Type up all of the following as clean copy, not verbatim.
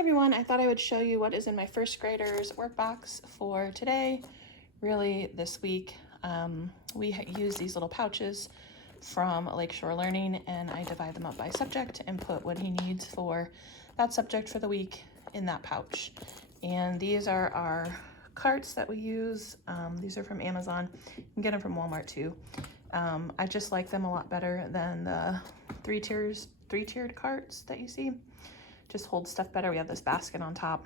everyone, I thought I would show you what is in my first grader's workbox for today, really this week. We use these little pouches from Lakeshore Learning, and I divide them up by subject and put what he needs for that subject for the week in that pouch. And these are our carts that we use. These are from Amazon. You can get them from Walmart too. I just like them a lot better than the three-tiered carts that you see. Just holds stuff better. We have this basket on top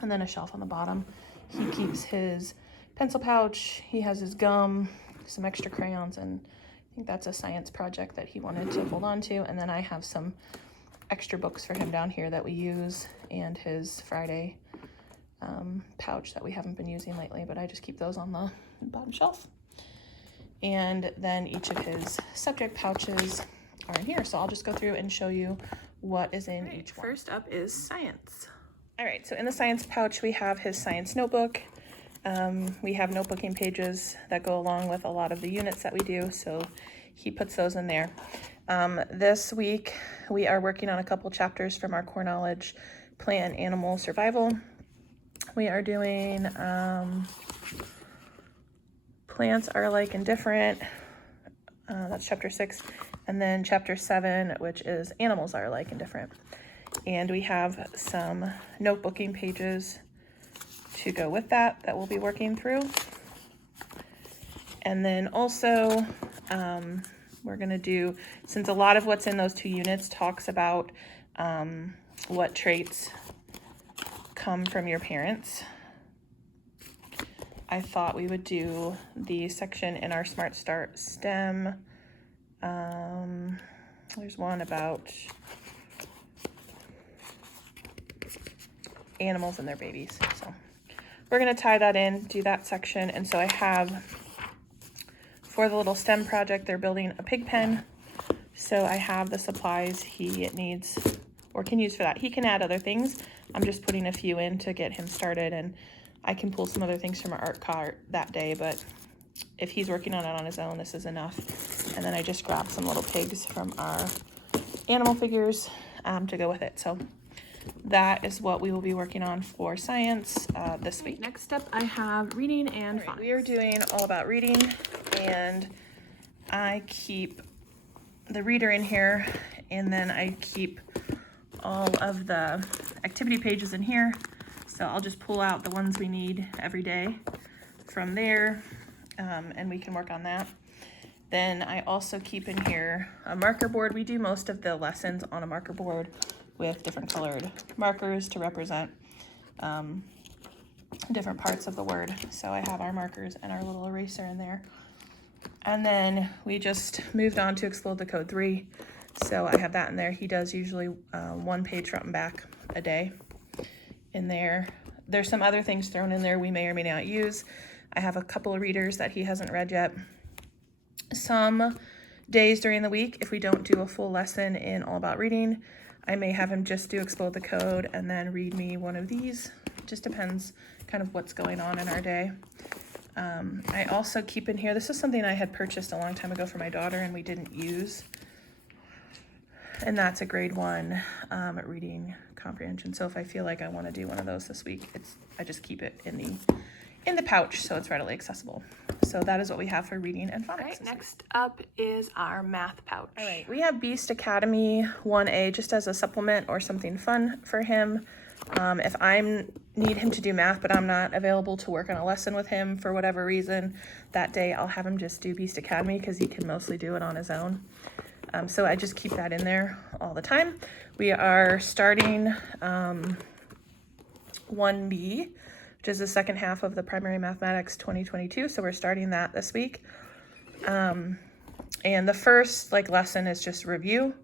and then a shelf on the bottom. He keeps his pencil pouch, he has his gum, some extra crayons, and I think that's a science project that he wanted to hold on to. And then I have some extra books for him down here that we use, and his Friday pouch that we haven't been using lately, but I just keep those on the bottom shelf. And then each of his subject pouches are in here, so I'll just go through and show you what is in each one. First up is science. All right, so in the science pouch, we have his science notebook. We have notebooking pages that go along with a lot of the units that we do, so he puts those in there. This week, we are working on a couple chapters from our core knowledge, plant and animal survival. We are doing plants are alike and different. That's chapter 6. And then chapter 7, which is animals are alike and different. And we have some notebooking pages to go with that we'll be working through. And then also, we're gonna do, since a lot of what's in those two units talks about what traits come from your parents, I thought we would do the section in our Smart Start STEM. There's one about animals and their babies. So we're gonna tie that in, do that section. And so I have, for the little STEM project, they're building a pig pen. So I have the supplies he needs or can use for that. He can add other things. I'm just putting a few in to get him started, and I can pull some other things from our art cart that day, but if he's working on it on his own, this is enough. And then I just grabbed some little pigs from our animal figures to go with it. So that is what we will be working on for science this week. Next up, I have reading and phonics. We are doing all about reading, and I keep the reader in here, and then I keep all of the activity pages in here. So I'll just pull out the ones we need every day from there, and we can work on that. Then I also keep in here a marker board. We do most of the lessons on a marker board with different colored markers to represent different parts of the word. So I have our markers and our little eraser in there. And then we just moved on to Explode the Code 3. So I have that in there. He does usually 1 page front and back a day in there. There's some other things thrown in there we may or may not use. I have a couple of readers that he hasn't read yet. Some days during the week, if we don't do a full lesson in All About Reading, I may have him just do Explode the Code and then read me one of these. Just depends kind of what's going on in our day. I also keep in here, this is something I had purchased a long time ago for my daughter and we didn't use. And that's a grade 1 reading comprehension. So if I feel like I want to do one of those this week, I just keep it in the pouch so it's readily accessible. So that is what we have for reading and phonics. All right, next up is our math pouch. All right, we have Beast Academy 1A just as a supplement or something fun for him. If I need him to do math, but I'm not available to work on a lesson with him for whatever reason, that day I'll have him just do Beast Academy because he can mostly do it on his own. So I just keep that in there all the time. We are starting 1B, which is the second half of the Primary Mathematics 2022. So we're starting that this week. And the first lesson is just review.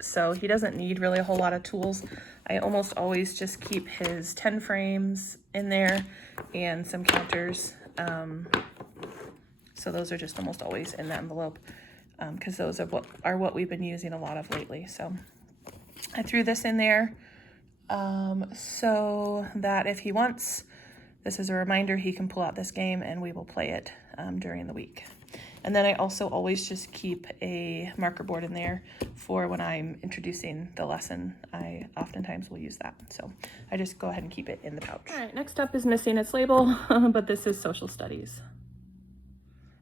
So he doesn't need really a whole lot of tools. I almost always just keep his 10 frames in there and some counters. So those are just almost always in the envelope because those are what we've been using a lot of lately. So I threw this in there so that if he wants, this is a reminder, he can pull out this game and we will play it during the week. And then I also always just keep a marker board in there for when I'm introducing the lesson. I oftentimes will use that. So I just go ahead and keep it in the pouch. All right, next up is missing its label, but this is social studies.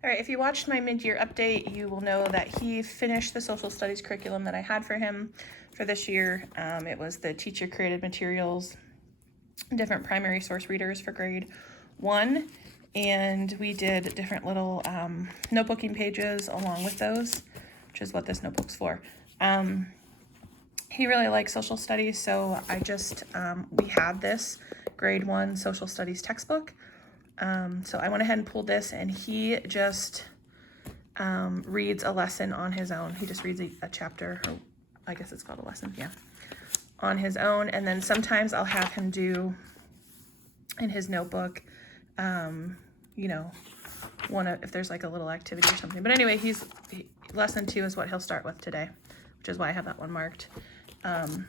All right, if you watched my mid-year update, you will know that he finished the social studies curriculum that I had for him for this year. It was the teacher-created materials, different primary source readers for grade 1, and we did different little notebooking pages along with those, which is what this notebook's for. He really likes social studies, so I just, we have this grade 1 social studies textbook. So I went ahead and pulled this, and he just reads a lesson on his own. He just reads a chapter, or I guess it's called a lesson, yeah, on his own. And then sometimes I'll have him do in his notebook, you know, if there's like a little activity or something. But anyway, lesson 2 is what he'll start with today, which is why I have that one marked. And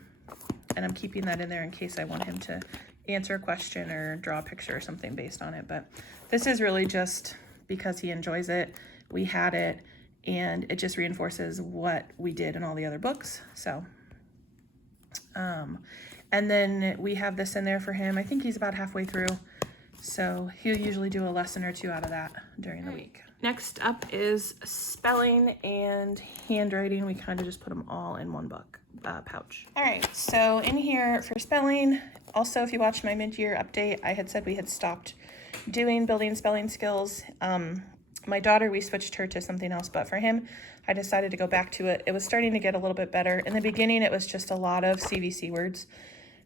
I'm keeping that in there in case I want him to answer a question or draw a picture or something based on it. But this is really just because he enjoys it. We had it, and it just reinforces what we did in all the other books. So, and then we have this in there for him. I think he's about halfway through, so he'll usually do a lesson or 2 out of that during the week. Next up is spelling and handwriting. We kind of just put them all in one book. Pouch. All right, so in here for spelling, also if you watched my mid-year update, I had said we had stopped doing building spelling skills. My daughter, we switched her to something else, but for him, I decided to go back to it. It was starting to get a little bit better. In the beginning, it was just a lot of CVC words,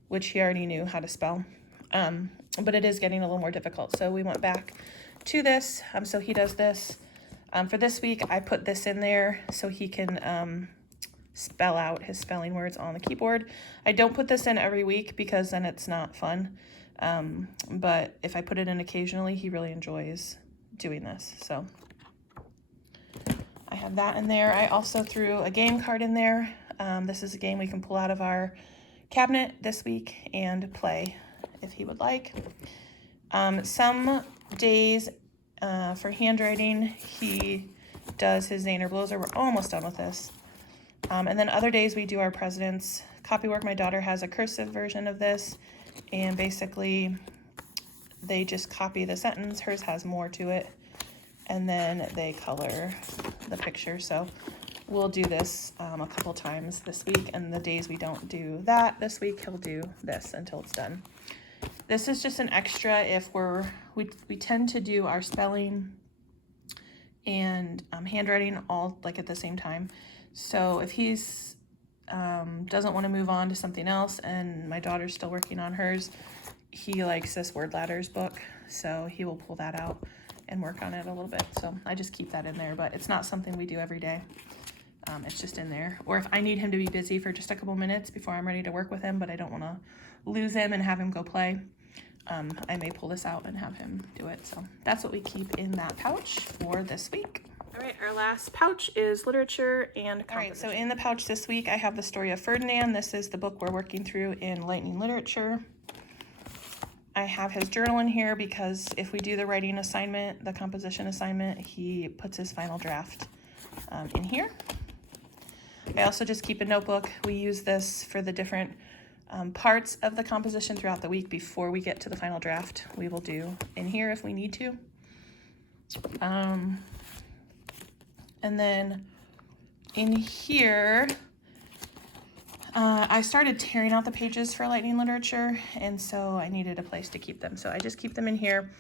which he already knew how to spell, but it is getting a little more difficult. So we went back to this, so he does this. For this week, I put this in there so he can spell out his spelling words on the keyboard. I don't put this in every week because then it's not fun. But if I put it in occasionally, he really enjoys doing this. So I have that in there. I also threw a game card in there. This is a game we can pull out of our cabinet this week and play if he would like. Some days for handwriting, he does his Zaner Blows. We're almost done with this. And then other days we do our president's copywork. My daughter has a cursive version of this, and basically they just copy the sentence. Hers has more to it, and then they color the picture. So we'll do this a couple times this week, and the days we don't do that this week, he'll do this until it's done. This is just an extra if we tend to do our spelling and handwriting all like at the same time. So if he's doesn't want to move on to something else and my daughter's still working on hers, he likes this Word Ladders book, so he will pull that out and work on it a little bit. So I just keep that in there, but it's not something we do every day. It's just in there. Or if I need him to be busy for just a couple minutes before I'm ready to work with him, but I don't want to lose him and have him go play, I may pull this out and have him do it. So that's what we keep in that pouch for this week. All right, our last pouch is literature and composition. All right, so in the pouch this week, I have the story of Ferdinand. This is the book we're working through in Lightning Literature. I have his journal in here because if we do the writing assignment, the composition assignment, he puts his final draft in here. I also just keep a notebook. We use this for the different parts of the composition throughout the week before we get to the final draft. We will do in here if we need to. And then in here, I started tearing out the pages for Lightning Literature, and so I needed a place to keep them. So I just keep them in here.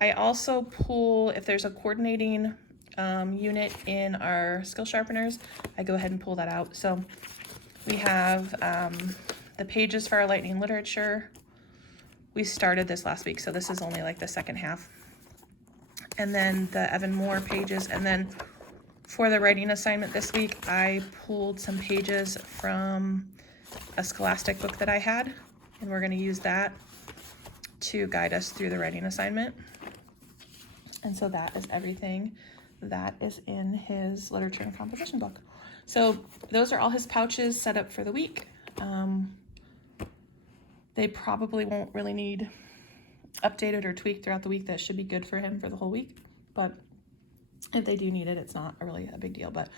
I also pull, if there's a coordinating unit in our skill sharpeners, I go ahead and pull that out. So we have the pages for our Lightning Literature. We started this last week, so this is only like the second half. And then the Evan Moore pages, and then for the writing assignment this week, I pulled some pages from a Scholastic book that I had, and we're going to use that to guide us through the writing assignment. And so that is everything that is in his literature and composition book. So those are all his pouches set up for the week. They probably won't really need updated or tweaked throughout the week. That should be good for him for the whole week. But if they do need it, it's not really a big deal, but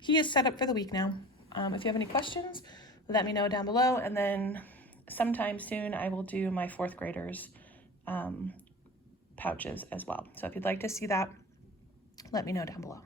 he is set up for the week now. If you have any questions, let me know down below, and then sometime soon I will do my 4th graders pouches as well. So if you'd like to see that, let me know down below.